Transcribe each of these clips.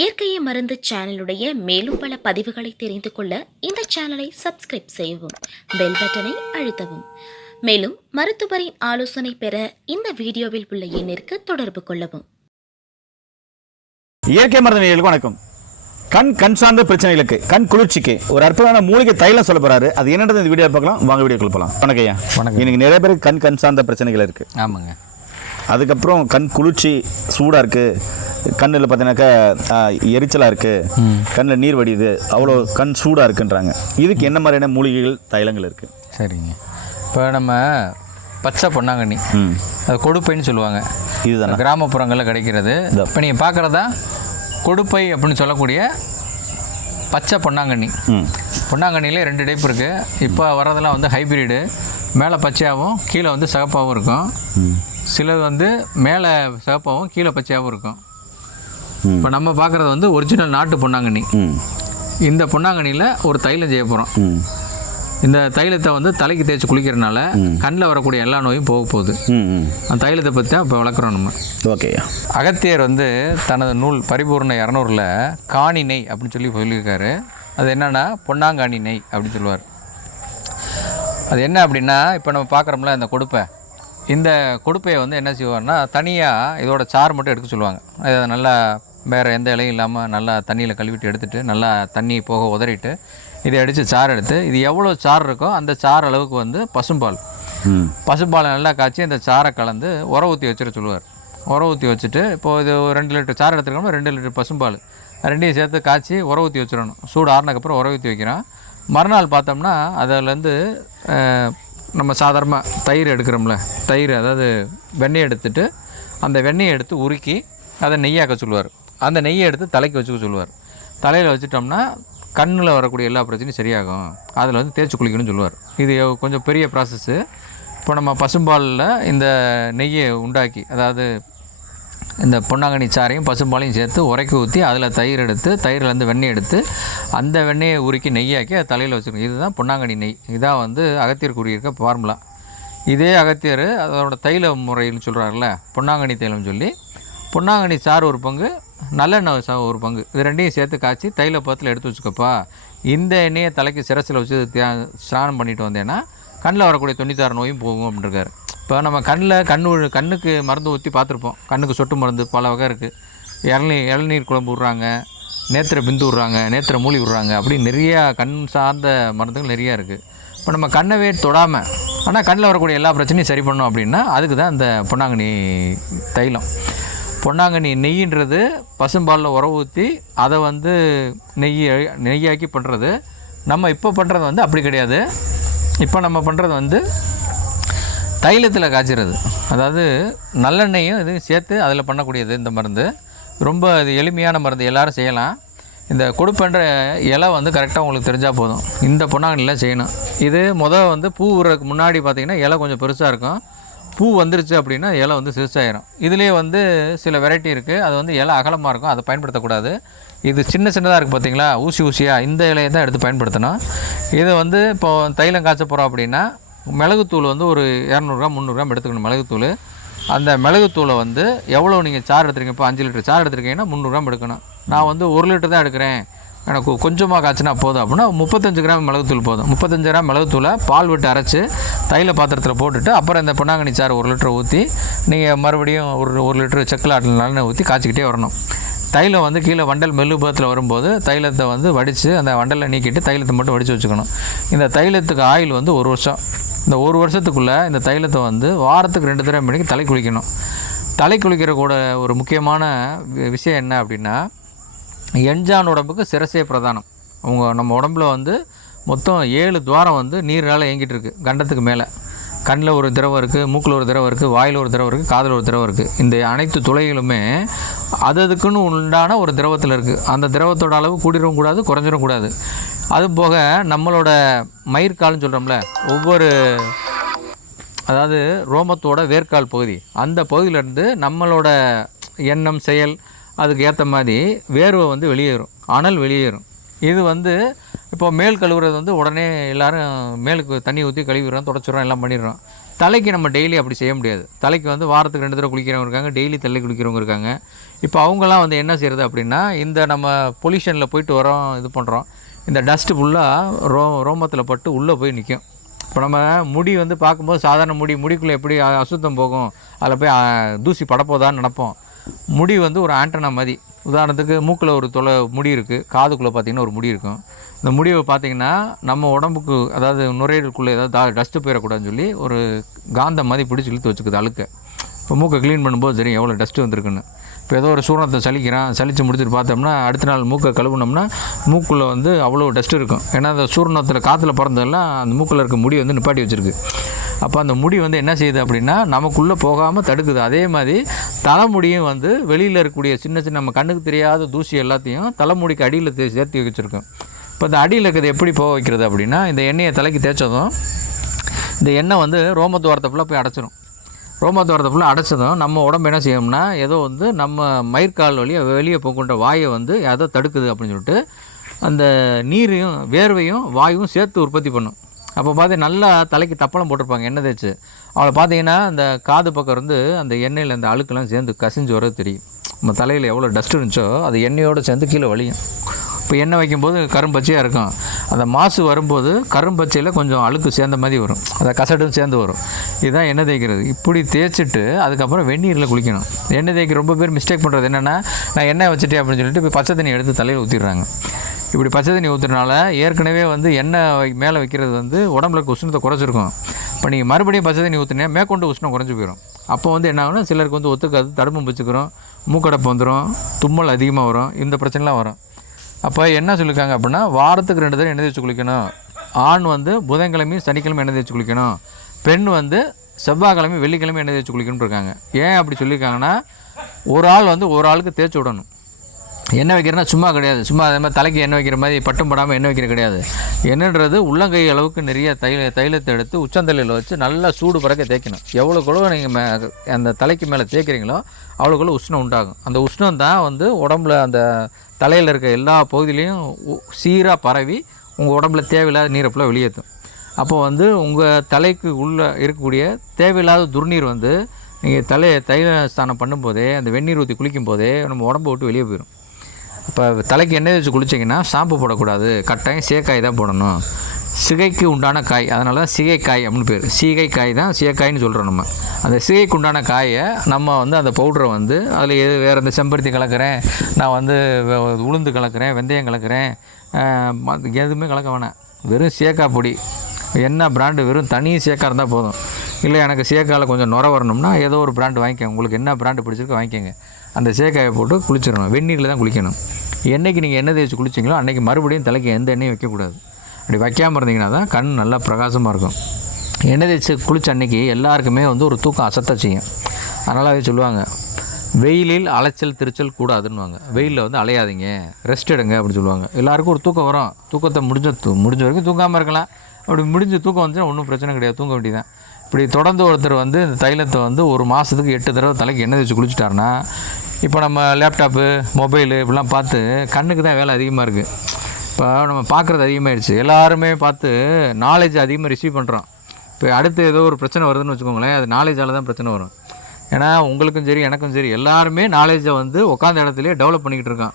இயற்கையை மருந்து சேனலுடைய மேலும் பல பதிவுகளை தெரிந்து கொள்ள இந்த சேனலை சப்ஸ்கிரைப் செய்யவும் பெல் பட்டனை அழுத்தவும். மேலும் மருத்துவரின் ஆலோசனை பெற இந்த வீடியோவில் உள்ள எண்ணிற்கு தொடர்பு கொள்ளவும். இயற்கை மருந்து நேயர்களுக்கு வணக்கம். கண் கண் சார்ந்த பிரச்சனைகளுக்கு கண் குளிர்ச்சிக்கு ஒரு அற்புதமான மூலிகை தைலம் சொல்ல போறாரு. அது என்னன்றது இந்த வீடியோ பார்க்கலாம். வாங்க வீடியோ போகலாம் வணக்கம் ஐயா. வணக்கம். இன்னைக்கு நிறைய பேருக்கு கண் கண் சார்ந்த பிரச்சனைகள் இருக்கு. ஆமாங்க. அதுக்கப்புறம் கண் குளிர்ச்சி சூடாக இருக்கு. கண்ணில் பார்த்தீங்கன்னாக்கா எரிச்சலாக இருக்கு. கண்ணில் நீர் வடியுது. அவ்வளோ கண் சூடாக இருக்குன்றாங்க. இதுக்கு என்ன மாதிரியான மூலிகைகள் தைலங்கள் இருக்கு? சரிங்க. இப்போ நம்ம பச்சை பொன்னாங்கண்ணி. ம். அது கொடுப்பைன்னு சொல்லுவாங்க. இதுதானே? கிராமப்புறங்களில் கிடைக்கிறது. இப்போ நீங்கள் பார்க்குறதா கொடுப்பை அப்படின்னு சொல்லக்கூடிய பச்சை பொன்னாங்கண்ணி. ம். பொன்னாங்கண்ணிலே ரெண்டு டைப் இருக்குது இப்போ வர்றதெல்லாம் வந்து ஹைபிரிடு மேலே பச்சையாகவும் கீழே வந்து சிகப்பாகவும் இருக்கும். ம். சிலது வந்து மேலே சிகப்பாகவும் கீழே பச்சையாகவும் இருக்கும். இப்போ நம்ம பார்க்குறது வந்து ஒரிஜினல் நாட்டு பொன்னாங்கண்ணி. இந்த பொன்னாங்கண்ணியில் ஒரு தைலம் செய்ய போகிறோம் இந்த தைலத்தை வந்து தலைக்கு தேய்ச்சி குளிக்கிறனால கண்ணில் வரக்கூடிய எல்லா நோயும் போக போகுது. அந்த தைலத்தை பற்றி தான் இப்போ வளர்க்குறோம் நம்ம. ஓகே. அகத்தியர் வந்து தனது நூல் பரிபூர்ண இரநூறுல காணி நெய் அப்படின்னு சொல்லி சொல்லியிருக்காரு. அது என்னன்னா பொன்னாங்காணி நெய் அப்படின்னு சொல்லுவார். அது என்ன அப்படின்னா இப்போ நம்ம பார்க்குறோம்ல இந்த கொடுப்பை. இந்த கொடுப்பையை வந்து என்ன செய்வார்னா தனியாக இதோட சாறு மட்டும் எடுக்க சொல்லுவாங்க. அதை நல்லா வேறு எந்த இலையும் இல்லாமல் நல்லா தண்ணியில் கழுவிட்டு எடுத்துட்டு நல்லா தண்ணி போக உதறிட்டு இதை அடித்து சாறு எடுத்து இது எவ்வளோ சாறு இருக்கோ அந்த சாறு அளவுக்கு வந்து பசும்பால். பசும்பாலை நல்லா காய்ச்சி அந்த சாறை கலந்து உர ஊற்றி வச்சிட சொல்லுவார். உர ஊற்றி வச்சுட்டு இப்போது இது ஒரு ரெண்டு லிட்டர் சாறு எடுத்துருக்கோம்னா ரெண்டு லிட்டர் பசும்பால். ரெண்டையும் சேர்த்து காய்ச்சி உர ஊற்றி வச்சிடணும். சூடு ஆறுனதுக்கப்புறம் உர ஊற்றி வைக்கிறோம் மறுநாள் பார்த்தோம்னா அதிலேருந்து நம்ம சாதாரணமாக தயிர் எடுக்கிறோம்ல தயிர் அதாவது வெண்ணெய் எடுத்துட்டு அந்த வெண்ணெயை எடுத்து உருக்கி அதை நெய்யாக்க சொல்லுவார். அந்த நெய்யை எடுத்து தலைக்கு வச்சுக்க சொல்லுவார். தலையில் வச்சுட்டோம்னா கண்ணில் வரக்கூடிய எல்லா பிரச்சனையும் சரியாகும். அதில் வந்து தேய்ச்சி குளிக்கணும்னு சொல்லுவார். இது கொஞ்சம் பெரிய ப்ராசஸ்ஸு இப்போ நம்ம பசும்பாலில் இந்த நெய்யை உண்டாக்கி அதாவது இந்த பொன்னாங்கண்ணி சாறையும் பசும்பாலையும் சேர்த்து உரைக்கு ஊற்றி அதில் தயிர் எடுத்து தயிர்லேருந்து வெண்ணெய் எடுத்து அந்த வெண்ணெயை உருக்கி நெய்யாக்கி அதை தலையில் வச்சுருக்கோம் இதுதான் பொன்னாங்கண்ணி நெய். இதான் வந்து அகத்தியர் கூறியிருக்க ஃபார்முலா இதே அகத்தியர் அதோட தைல முறைன்னு சொல்கிறாருல பொன்னாங்கண்ணி தைலம்னு சொல்லி பொன்னாங்கண்ணி சாறு ஒரு பங்கு நல்லெண்ணெய் சா ஒரு பங்கு. இது ரெண்டையும் சேர்த்து காய்ச்சி தைல பத்தில் எடுத்து வச்சுக்கப்பா. இந்த எண்ணெயை தலைக்கு சிரசில் வச்சு தியா- ஸ்நானம் பண்ணிட்டு வந்தேன்னா கண்ணில் வரக்கூடிய தொண்ணூத்தாறு நோயும் போகும் அப்படின்ட்டுருக்காரு இப்போ நம்ம கண்ணில் கண்ணு விழு- கண்ணுக்கு மருந்து ஊற்றி பார்த்துருப்போம். கண்ணுக்கு சொட்டு மருந்து பல வகை இருக்குது இளநீர் இளநீர் குழம்பு விட்றாங்க நேத்திர பிந்து விட்றாங்க நேத்திர மூலி விட்றாங்க அப்படி நிறையா கண் சார்ந்த மருந்துகள் நிறையா இருக்குது இப்போ நம்ம கண்ணவே தொடாமல் ஆனால் கண்ணில் வரக்கூடிய எல்லா பிரச்சனையும் சரி பண்ணோம் அப்படின்னா அதுக்கு தான் இந்த பொன்னாங்கண்ணி தைலம். பொன்னாங்கண்ணி நெய்யின்றது பசும்பாலில் உர ஊற்றி அதை வந்து நெய் நெய்யாக்கி பண்ணுறது நம்ம இப்போ பண்ணுறது வந்து அப்படி கிடையாது. இப்போ நம்ம பண்ணுறது வந்து தைலத்தில் காய்ச்சிறது. அதாவது நல்லெண்ணெயும் இதையும் சேர்த்து அதில் பண்ணக்கூடியது இந்த மருந்து. ரொம்ப இது எளிமையான மருந்து. எல்லாரும் செய்யலாம். இந்த கொடுப்பன்ற இலை வந்து கரெக்டாக உங்களுக்கு தெரிஞ்சால் போதும். இந்த பொன்னாங்கண்ணியில் செய்யணும். இது மொதல் வந்து பூ விடுறதுக்கு முன்னாடி பார்த்தீங்கன்னா இலை கொஞ்சம் பெருசாக இருக்கும். பூ வந்துருச்சு அப்படின்னா இலை வந்து சிறுசாயிரும். இதுலேயே வந்து சில வெரைட்டி இருக்குது அது வந்து இலை அகலமாக இருக்கும். அதை பயன்படுத்தக்கூடாது. இது சின்ன சின்னதாக இருக்குது பார்த்தீங்களா ஊசி ஊசியாக இந்த இலையை தான் எடுத்து பயன்படுத்தணும். இது வந்து இப்போது தைலம் காய்ச்ச போகிறோம் அப்படின்னா மிளகுத்தூள் வந்து ஒரு இரநூறுவா முந்நூறுரூவா எடுத்துக்கணும் மிளகுத்தூள். அந்த மிளகுத்தூளை வந்து எவ்வளோ நீங்கள் சாறு எடுத்துருக்கீங்க? இப்போ அஞ்சு லிட்டர் சாறு எடுத்துருக்கீங்கன்னா முந்நூறுரூவா எடுக்கணும். நான் வந்து ஒரு லிட்டர் தான் எடுக்கிறேன். எனக்கு கொஞ்சமாக காய்ச்சினா போதும் அப்படின்னா முப்பத்தஞ்சு கிராம் மிளகுத்தூள் போதும். முப்பத்தஞ்சு கிராம் மிளகுத்தூளை பால் விட்டு அரைச்சி தைல பாத்திரத்தில் போட்டுட்டு அப்புறம் இந்த பொன்னாங்கண்ணி சாறு ஒரு லிட்டர் ஊற்றி நீங்கள் மறுபடியும் ஒரு ஒரு லிட்டர் செக்கில் ஆட்டில் ஊற்றி காய்ச்சிக்கிட்டே வரணும். தைலம் வந்து கீழே வண்டல் மெல்லுபத்தில் வரும்போது தைலத்தை வந்து வடித்து அந்த வண்டலை நீக்கிட்டு தைலத்தை மட்டும் வடித்து வச்சுக்கணும். இந்த தைலத்துக்கு ஆயில் வந்து ஒரு வருஷம். இந்த ஒரு வருஷத்துக்குள்ளே இந்த தைலத்தை வந்து வாரத்துக்கு ரெண்டு தடவை மணிக்கு தலை குளிக்கணும். தலை குளிக்கிற கூட ஒரு முக்கியமான வி- விஷயம் என்ன அப்படின்னா எண்ஜான் உடம்புக்கு சிரசே பிரதானம். அவங்க நம்ம உடம்புல வந்து மொத்தம் ஏழு துவாரம் வந்து நீரால் இயங்கிட்டு இருக்கு கண்டத்துக்கு மேலே. கண்ணில் ஒரு திரவம் இருக்குது மூக்கில் ஒரு திரவம் இருக்குது வாயில் ஒரு திரவம் இருக்குது காதில் ஒரு திரவம் இருக்குது இந்த அனைத்து துளைகளுமே அது அதுக்குன்னு உண்டான ஒரு திரவத்தில் இருக்குது அந்த திரவத்தோட அளவு கூடிடவும் கூடாது குறைஞ்சிடவும் கூடாது. அதுபோக நம்மளோட மயிர்கால்னு சொல்கிறோம்ல ஒவ்வொரு அதாவது ரோமத்தோட வேர்க்கால் பகுதி. அந்த பகுதியிலேருந்து நம்மளோட எண்ணம் செயல் அதுக்கு ஏற்ற மாதிரி வேர்வை வந்து வெளியேறும் அனல் வெளியேறும். இது வந்து இப்போ மேல் கழுவுறது வந்து உடனே எல்லாரும் மேலுக்கு தண்ணி ஊற்றி கழுவிடுறோம் தொடச்சிடுறோம் எல்லாம் பண்ணிடுறோம். தலைக்கு நம்ம டெய்லி அப்படி செய்ய முடியாது. தலைக்கு வந்து வாரத்துக்கு ரெண்டு தடவை குளிக்கிறவங்க இருக்காங்க டெய்லி தலை குளிக்கிறவங்க இருக்காங்க. இப்போ அவங்கெல்லாம் வந்து என்ன செய்கிறது அப்படின்னா இந்த நம்ம பொல்யூஷனில் போயிட்டு வரோம் இது பண்ணுறோம் இந்த டஸ்ட்டு ஃபுல்லாக ரோ ரோமத்தில் பட்டு உள்ளே போய் நிற்கும் இப்போ நம்ம முடி வந்து பார்க்கும்போது சாதாரண முடி முடிக்குள்ளே எப்படி அசுத்தம் போகும்? அதில் போய் தூசி படப்போதான்னு நினப்போம். முடி வந்து ஒரு ஆண்டனா மாதிரி. உதாரணத்துக்கு மூக்கில் ஒரு தொலை முடி இருக்குது காதுக்குள்ளே பார்த்தீங்கன்னா ஒரு முடி இருக்கும். இந்த முடிவை பார்த்தீங்கன்னா நம்ம உடம்புக்கு அதாவது நுரையீரலுக்குள்ளே ஏதாவது டஸ்ட்டு போயிடக்கூடாதுன்னு சொல்லி ஒரு காந்தம் மாதிரி பிடிச்சி இழுத்து வச்சுக்குது அழுக்க. இப்போ மூக்கை க்ளீன் பண்ணும்போது தெரியும் எவ்வளோ டஸ்ட்டு வந்திருக்குன்னு. இப்போ ஏதோ ஒரு சூரணத்தை சலிக்கிறான் சலித்து முடிச்சுட்டு பார்த்தோம்னா அடுத்த நாள் மூக்கை கழுவுனோம்னா மூக்குள்ளே வந்து அவ்வளோ டஸ்ட் இருக்கும். ஏன்னா அந்த சூரணத்தில் காற்றுல பிறந்ததெல்லாம் அந்த மூக்கில் இருக்க முடி வந்து நிப்பாட்டி வச்சுருக்கு. அப்போ அந்த முடி வந்து என்ன செய்யுது அப்படின்னா நமக்குள்ளே போகாமல் தடுக்குது. அதே மாதிரி தலைமுடியும் வந்து வெளியில் இருக்கக்கூடிய சின்ன சின்ன நம்ம கண்ணுக்கு தெரியாத தூசி எல்லாத்தையும் தலைமுடிக்கு அடியில் சேர்த்து வச்சுருக்கோம். இப்போ இந்த அடியில் இருக்கிறது எப்படி போக வைக்கிறது அப்படின்னா இந்த எண்ணெயை தலைக்கு தேய்ச்சதும் இந்த எண்ணெய் வந்து ரோமத்துவாரத்தை ஃபுல்லாக போய் அடைச்சிரும். ரோமத்துவாரத்தை ஃபுல்லாக அடைச்சதும் நம்ம உடம்பு என்ன செய்யணும்னா ஏதோ வந்து நம்ம மயிர்கால் வழியாக வெளியே போகின்ற வாயை வந்து ஏதோ தடுக்குது அப்படின்னு சொல்லிட்டு அந்த நீரையும் வேர்வையும் வாயும் சேர்த்து உற்பத்தி பண்ணும். அப்போ பார்த்து நல்லா தலைக்கு தப்பளம் போட்டிருப்பாங்க எண்ணெய் தேய்ச்சி. அவளை பார்த்தீங்கன்னா அந்த காது பக்கம் இருந்து அந்த எண்ணெயில் அந்த அழுக்கெல்லாம் சேர்ந்து கசிஞ்சு வர தெரியும். நம்ம தலையில் எவ்வளோ டஸ்ட் இருந்துச்சோ அது எண்ணெயோடு சேர்ந்து கீழே வலியும் இப்போ எண்ணெய் வைக்கும்போது கரும்பச்சையாக இருக்கும். அந்த மாசு வரும்போது கரும்பச்சையில் கொஞ்சம் அழுக்கு சேர்ந்த மாதிரி வரும். அந்த கசடும் சேர்ந்து வரும். இதுதான் எண்ணெய் தேய்க்கிறது. இப்படி தேய்ச்சிட்டு அதுக்கப்புறம் வெந்நீரில் குளிக்கணும். எண்ணெய் தேய்க்க ரொம்ப பேர் மிஸ்டேக் பண்ணுறது என்னென்னா நான் எண்ணெய் வச்சுட்டேன் அப்படின்னு சொல்லிட்டு இப்போ பச்சை தண்ணி எடுத்து தலையில் ஊற்றிடுறாங்க இப்படி பச்சை தண்ணி ஊற்றுறனால ஏற்கனவே வந்து எண்ணெய் மேலே வைக்கிறது வந்து உடம்புல உஷ்ணத்தை குறைச்சிருக்கும். இப்போ நீங்கள் மறுபடியும் பச்சை தண்ணி ஊற்றுனே மேற்கொண்டு உஷ்ணம் குறைஞ்சி போயிடும் அப்போ வந்து என்ன ஆகும்னா சிலருக்கு வந்து ஒத்துக்காது. தடுப்பு பிடிச்சிக்கிறோம் மூக்கடைப்பு வந்துடும் தும்மல் அதிகமாக வரும். இந்த பிரச்சனைலாம் வரும். அப்போ என்ன சொல்லியிருக்காங்க அப்படின்னா வாரத்துக்கு ரெண்டு தடவை எண்ணெய் தேய்ச்சி குளிக்கணும். ஆண் வந்து புதன்கிழமையும் சனிக்கிழமை எண்ணெய் தேய்ச்சி குளிக்கணும். பெண் வந்து செவ்வாய்க்கிழமை வெள்ளிக்கிழமை எண்ணெய் தேய்ச்சி குளிக்கணும்னு இருக்காங்க. ஏன் அப்படி சொல்லியிருக்காங்கன்னா ஒரு ஆள் வந்து ஒரு ஆளுக்கு தேய்ச்சி விடணும். எண்ணெய் வைக்கிறேன்னா சும்மா கிடையாது. சும்மா அதே மாதிரி தலைக்கு எண்ணெய் வைக்கிற மாதிரி பட்டம் படாமல் எண்ணெய் வைக்கிறது கிடையாது. எண்ணெய்ன்றது உள்ளங்கை அளவுக்கு நிறைய தைல தைலத்தை எடுத்து உச்சந்தலையில் வச்சு நல்லா சூடு பிறக்க தேய்க்கணும். எவ்வளோக்குள்ள நீங்கள் மே அந்த தலைக்கு மேலே தேய்க்கிறீங்களோ அவ்வளோக்குள்ள உஷ்ணம் உண்டாகும். அந்த உஷ்ணம் தான் வந்து உடம்புல அந்த தலையில் இருக்க எல்லா பகுதியிலையும் சீராக பரவி உங்கள் உடம்புல தேவையில்லாத நீரை ஃபுல்லாக வெளியேற்றும் அப்போ வந்து உங்கள் தலைக்கு உள்ளே இருக்கக்கூடிய தேவையில்லாத துர்நீர் வந்து நீங்கள் தலையை தைல ஸ்தானம் பண்ணும்போதே அந்த வெந்நீர் ஊற்றி குளிக்கும் போதே நம்ம உடம்பை விட்டு வெளியே போயிடும் இப்போ தலைக்கு எண்ணெய் வச்சு குளிச்சிங்கன்னா ஷாம்பு போடக்கூடாது. கட்டாயம் சேக்காய் தான் போடணும். சிகைக்கு உண்டான காய். அதனால தான் சிகைக்காய் அப்படின்னு பேர். சீகைக்காய் தான் சீகைக்காய்னு சொல்கிறோம் நம்ம. அந்த சிகைக்கு உண்டான காயை நம்ம வந்து அந்த பவுடரை வந்து அதில் எது வேறு இந்த செம்பருத்தி கலக்கிறேன் நான் வந்து உளுந்து கலக்கிறேன் வெந்தயம் கலக்கிறேன் எதுவுமே கலக்க வேணாம். வெறும் சேக்காய் பொடி. என்ன பிராண்டு வெறும் தனி சேக்காக இருந்தால் போதும். இல்லை எனக்கு சேக்காவில் கொஞ்சம் நுர வரணும்னா ஏதோ ஒரு பிராண்டு வாங்கிக்கோங்க. உங்களுக்கு என்ன பிராண்டு பிடிச்சிருக்கோ வாங்கிக்கோங்க. அந்த சேக்காயை போட்டு குளிச்சிடணும். வெந்நீரில் தான் குளிக்கணும். என்றைக்கு நீங்கள் எண்ணெய் தேய்ச்சி குளிச்சிங்களோ அன்றைக்கி மறுபடியும் தலைக்கு எந்த எண்ணெயும் வைக்கக்கூடாது. அப்படி வைக்காமல் இருந்தீங்கன்னா தான் கண் நல்லா பிரகாசமாக இருக்கும். எண்ணெய் தேய்ச்சி குளிச்ச அன்னைக்கு எல்லாருக்குமே வந்து ஒரு தூக்கம் அசத்த செய்யும். அதனால் சொல்லுவாங்க வெயிலில் அலைச்சல் திருச்சல் கூடாதுன்னுவாங்க. வெயிலில் வந்து அலையாதீங்க ரெஸ்ட் எடுங்க அப்படின்னு சொல்லுவாங்க. எல்லாருக்கும் ஒரு தூக்கம் வரும். தூக்கத்தை முடிஞ்ச தூ முடிஞ்ச வரைக்கும் தூங்காமல் இருக்கலாம். அப்படி முடிஞ்சு தூக்கம் வந்துச்சுன்னா ஒன்றும் பிரச்சனை கிடையாது தூங்க வேண்டியதான் இப்படி தொடர்ந்து ஒருத்தர் வந்து இந்த தைலத்தை வந்து ஒரு மாதத்துக்கு எட்டு தடவை தலைக்கு எண்ணெய் தேய்ச்சி குளிச்சிட்டாருன்னா இப்போ நம்ம லேப்டாப்பு மொபைலு இப்படிலாம் பார்த்து கண்ணுக்கு தான் வேலை அதிகமாக இருக்குது இப்போ நம்ம பார்க்குறது அதிகமாகிடுச்சு எல்லாருமே பார்த்து நாலேஜ் அதிகமாக ரிசீவ் பண்ணுறோம் இப்போ அடுத்து ஏதோ ஒரு பிரச்சனை வருதுன்னு வச்சுக்கோங்களேன் அது நாலேஜால் தான் பிரச்சனை வரும். ஏன்னா உங்களுக்கும் சரி எனக்கும் சரி எல்லாருமே நாலேஜை வந்து உட்காந்த இடத்துலையே டெவலப் பண்ணிக்கிட்டு இருக்கான்.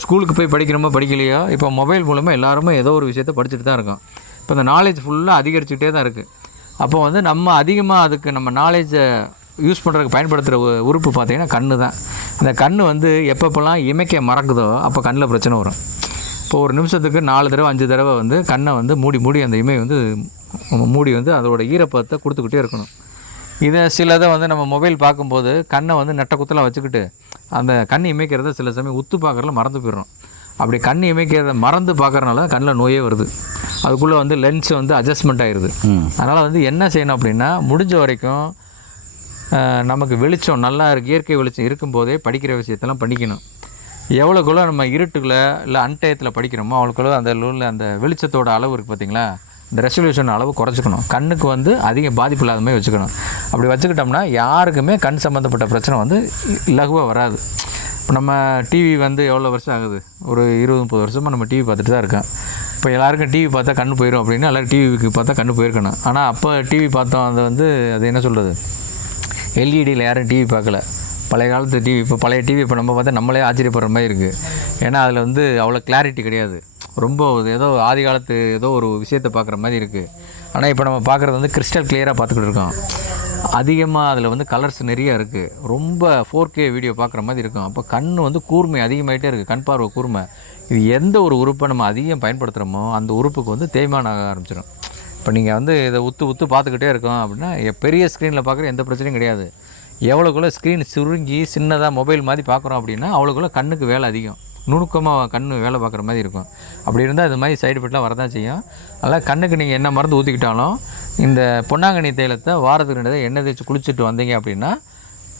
ஸ்கூலுக்கு போய் படிக்கிறோமோ படிக்கலையோ? இப்போ மொபைல் மூலமாக எல்லாருமே ஏதோ ஒரு விஷயத்த படிச்சுட்டு தான் இருக்கோம் இப்போ இந்த நாலேஜ் ஃபுல்லாக அதிகரிச்சுக்கிட்டே தான் இருக்குது அப்போ வந்து நம்ம அதிகமாக அதுக்கு நம்ம நாலேஜை யூஸ் பண்ணுறதுக்கு பயன்படுத்துகிற உ- உறுப்பு பார்த்தீங்கன்னா கண்ணு தான் இந்த கண் வந்து எப்பப்போல்லாம் இமைக்க மறக்குதோ அப்போ கண்ணில் பிரச்சனை வரும். இப்போ ஒரு நிமிஷத்துக்கு நாலு தடவை அஞ்சு தடவை வந்து கண்ணை வந்து மூடி மூடி அந்த இமை வந்து மூடி வந்து அதோட ஈரப்பதத்தை கொடுத்துக்கிட்டே இருக்கணும். இதை சிலதை வந்து நம்ம மொபைல் பார்க்கும்போது கண்ணை வந்து நெட்ட குத்தலாக வச்சுக்கிட்டு அந்த கண் இமைக்கிறத சில சமயம் உத்து பார்க்கறதுல மறந்து போயிடுறோம். அப்படி கண் இமைக்கிறத மறந்து பார்க்கறனால கண்ணில் நோயே வருது. அதுக்குள்ளே வந்து லென்ஸ் வந்து அட்ஜஸ்ட்மெண்ட் ஆயிடுது அதனால் வந்து என்ன செய்யணும் அப்படின்னா முடிஞ்ச வரைக்கும் நமக்கு வெளிச்சம் நல்லா இருக்கு இயற்கை வெளிச்சம் இருக்கும்போதே படிக்கிற விஷயத்தெல்லாம் படிக்கணும் எவ்வளோக்குள்ள நம்ம இருட்டுக்குள்ளே இல்லை அன்டயத்தில் படிக்கிறோமோ அவ்வளோக்குள்ள அந்த உள்ள அந்த வெளிச்சத்தோட அளவு இருக்குது பார்த்தீங்களா இந்த ரெசல்யூஷன் அளவு குறைச்சிக்கணும். கண்ணுக்கு வந்து அதிக பாதிப்பு இல்லாத மாதிரி வச்சுக்கணும். அப்படி வச்சுக்கிட்டோம்னா யாருக்குமே கண் சம்மந்தப்பட்ட பிரச்சனை வந்து இலகுவாக வராது. இப்போ நம்ம டிவி வந்து எவ்வளோ வருஷம் ஆகுது? ஒரு இருபது முப்பது வருஷமாக நம்ம டிவி பார்த்துட்டு தான் இருக்கோம். இப்போ எல்லாருக்கும் டிவி பார்த்தா கண்ணு போயிடும் அப்படின்னு எல்லோரும் டிவிக்கு பார்த்தா கண்ணு போயிருக்கணும். ஆனால் அப்போ டிவி பார்த்தோம் அது வந்து அது என்ன சொல்கிறது எல்இடியில் யாரும் டிவி பார்க்கல. பழைய காலத்து டிவி இப்போ பழைய டிவி இப்போ நம்ம பார்த்தா நம்மளே ஆச்சரியப்படுற மாதிரி இருக்குது ஏன்னா அதில் வந்து அவ்வளோ கிளாரிட்டி கிடையாது. ரொம்ப ஏதோ ஆதி காலத்து ஏதோ ஒரு விஷயத்தை பார்க்குற மாதிரி இருக்குது ஆனால் இப்போ நம்ம பார்க்குறது வந்து கிறிஸ்டல் கிளியராக பார்த்துக்கிட்டு இருக்கோம். அதிகமாக அதில் வந்து கலர்ஸ் நிறைய இருக்குது ரொம்ப ஃபோர் கே வீடியோ பார்க்குற மாதிரி இருக்கும். அப்போ கண் வந்து கூர்மை அதிகமாகிட்டே இருக்குது கண் பார்வை கூர்மை. இது எந்த ஒரு உறுப்பை நம்ம அதிகம் பயன்படுத்துகிறோமோ அந்த உறுப்புக்கு வந்து தேய்மானம் ஆக ஆரம்பிச்சிடும் இப்போ நீங்கள் வந்து இதை உத்து உத்து பார்த்துக்கிட்டே இருக்கோம் அப்படின்னா பெரிய ஸ்க்ரீனில் பார்க்குற எந்த பிரச்சனையும் கிடையாது. எவ்வளோக்குள்ள ஸ்க்ரீன் சுருங்கி சின்னதாக மொபைல் மாதிரி பார்க்குறோம் அப்படின்னா அவ்வளோக்குள்ள கண்ணுக்கு வேலை அதிகம். நுணுக்கமாக கண் வேலை பார்க்குற மாதிரி இருக்கும். அப்படி இருந்தால் இது மாதிரி சைடு எஃபெக்ட்லாம் வரதான் செய்யும். அதனால் கண்ணுக்கு நீங்கள் என்ன மருந்து ஊற்றிக்கிட்டாலும் இந்த பொன்னாங்கண்ணி தைலத்தை வாரத்துக்கு ரெண்டு எண்ணெய் தேய்ச்சி குளிச்சுட்டு வந்தீங்க அப்படின்னா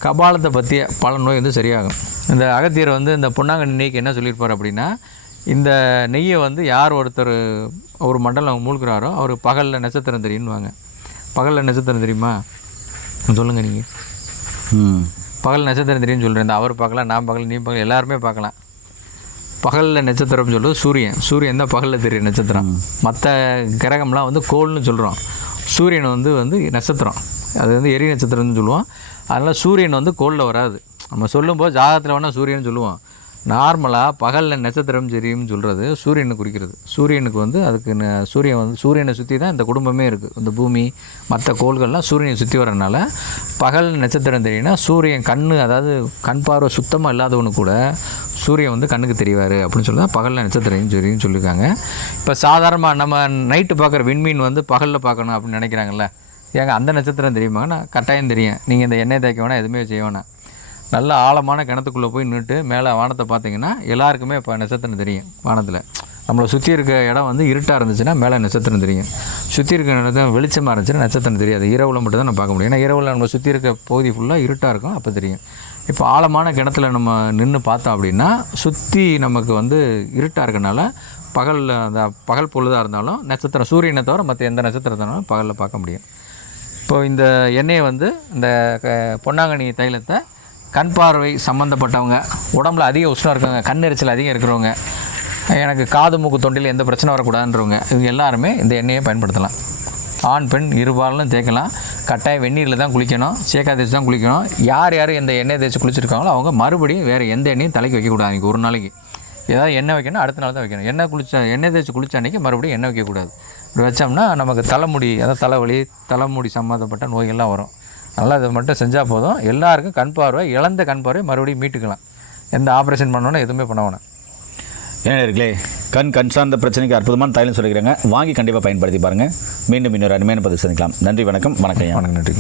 கபாலத்தை பற்றிய பல நோய் வந்து சரியாகும். இந்த அகத்தியர் வந்து இந்த பொன்னாங்கண்ணி நெய்க்கு என்ன சொல்லியிருப்பார் அப்படின்னா இந்த நெய்யை வந்து யார் ஒருத்தர் ஒரு மண்டலம் மூழ்கிறாரோ அவர் பகலில் நட்சத்திரம் தெரியும்வாங்க பகலில் நட்சத்திரம் தெரியுமா? சொல்லுங்கள் நீங்கள் பகல் நட்சத்திரம் தெரியும்னு சொல்கிறேன் இந்த அவர் பார்க்கலாம் நான் பார்க்கலாம் நீ பார்க்கலாம் எல்லாருமே பார்க்கலாம். பகலில் நட்சத்திரம்னு சொல்கிறது சூரியன். சூரியன் தான் பகலில் தெரிய நட்சத்திரம். மற்ற கிரகம்லாம் வந்து கோள்னு சொல்கிறோம் சூரியன் வந்து வந்து நட்சத்திரம். அது வந்து எரி நட்சத்திரம்னு சொல்லுவோம். அதனால் சூரியன் வந்து கோளில் வராது. நம்ம சொல்லும்போது ஜாதகத்தில் வேணால் சூரியன் சொல்லுவோம். நார்மலாக பகலில் நட்சத்திரம் சரியும்னு சொல்கிறது சூரியனை குறிக்கிறது. சூரியனுக்கு வந்து அதுக்கு சூரியன் வந்து சூரியனை சுற்றி தான் இந்த குடும்பமே இருக்குது இந்த பூமி மற்ற கோள்கள்லாம் சூரியனை சுற்றி வரனால பகல் நட்சத்திரம் தெரியும்னா சூரியன் கண் அதாவது கண் பார்வை சுத்தமாக இல்லாதவனு கூட சூரியன் வந்து கண்ணுக்கு தெரிவார் அப்படின்னு சொல்லி தான் பகலில் நட்சத்திரம் சரின்னு சொல்லியிருக்காங்க. இப்போ சாதாரணமாக நம்ம நைட்டு பார்க்குற விண்மீன் வந்து பகலில் பார்க்கணும் அப்படின்னு நினைக்கிறாங்கல்ல. ஏங்க அந்த நட்சத்திரம் தெரியுமாங்கன்னா கட்டாயம் தெரியும். நீங்கள் இந்த எண்ணெய் தேய்க்க வேணாம் எதுவுமே செய்ய வேணாம். நல்ல ஆழமான கிணத்துக்குள்ளே போய் நின்றுட்டு மேலே வானத்தை பார்த்தீங்கன்னா எல்லாருக்குமே இப்போ நட்சத்திரம் தெரியும் வானத்தில். நம்மளை சுற்றி இருக்க இடம் வந்து இருட்டாக இருந்துச்சுன்னா மேலே நட்சத்திரம் தெரியும். சுற்றி இருக்க இடத்துல வெளிச்சமாக இருந்துச்சுன்னா நட்சத்திரம் தெரியாது. இரவில் மட்டும் தான் நம்ம பார்க்க முடியும். ஏன்னா இரவில் நம்ம சுற்றி இருக்க பகுதி ஃபுல்லாக இருட்டாக இருக்கும் அப்போ தெரியும். இப்போ ஆழமான கிணத்துல நம்ம நின்று பார்த்தோம் அப்படின்னா சுற்றி நமக்கு வந்து இருட்டாக இருக்கனால பகலில் அந்த பகல் பொழுதாக இருந்தாலும் நட்சத்திரம் சூரியனை தவிர மற்ற எந்த நட்சத்திரத்தினாலும் பகலில் பார்க்க முடியும். இப்போ இந்த எண்ணெயை வந்து இந்த க- பொன்னாங்கண்ணி தைலத்தை கண் பார்வை சம்மந்தப்பட்டவங்க உடம்புல அதிக உஷ்ணம் இருக்கவங்க கண் எரிச்சல் அதிகம் இருக்கிறவங்க எனக்கு காது மூக்கு தொண்டில் எந்த பிரச்சனை வரக்கூடாதுன்றவங்க இவங்க எல்லாருமே இந்த எண்ணெயை பயன்படுத்தலாம். ஆண் பெண் இருபாலும் தேய்க்கலாம். கட்டாயம் வெந்நீரில் தான் குளிக்கணும். சேக்கா தேய்ச்சி தான் குளிக்கணும். யார் யார் எந்த எண்ணெய் தேய்ச்சி குளிச்சிருக்காங்களோ அவங்க மறுபடியும் வேறு எந்த எண்ணெயும் தலைக்கு வைக்கக்கூடாது அன்றைக்கி ஒரு நாளைக்கு. ஏதாவது எண்ணெய் வைக்கணும் அடுத்த நாள் தான் வைக்கணும். எண்ணெய் குளிச்ச எண்ணெய் தேய்ச்சி குளிச்ச அன்றைக்கி மறுபடியும் எண்ணெய் வைக்கக்கூடாது இப்படி வச்சோம்னா நமக்கு தலைமுடி அதாவது தலைவலி தலைமுடி சம்மந்தப்பட்ட நோய்கள்லாம் வரும். அதனால் இதை மட்டும் செஞ்சால் போதும். எல்லாருக்கும் கண் பார்வை இழந்த கண் பார்வை மறுபடியும் மீட்டுக்கலாம். எந்த ஆப்ரேஷன் பண்ணணும் எதுவுமே பண்ண வேணாம். ஏன்னா இருக்கலே கண் கண் சார்ந்த பிரச்சனைக்கு அற்புதமான தைலம் சொல்லிக்கிறாங்க வாங்கி கண்டிப்பாக பயன்படுத்தி பாருங்கள் மீண்டும் இன்னொரு அருமையான பதிவு சந்திக்கலாம். நன்றி வணக்கம் வணக்கம். வணக்கம் நன்றி.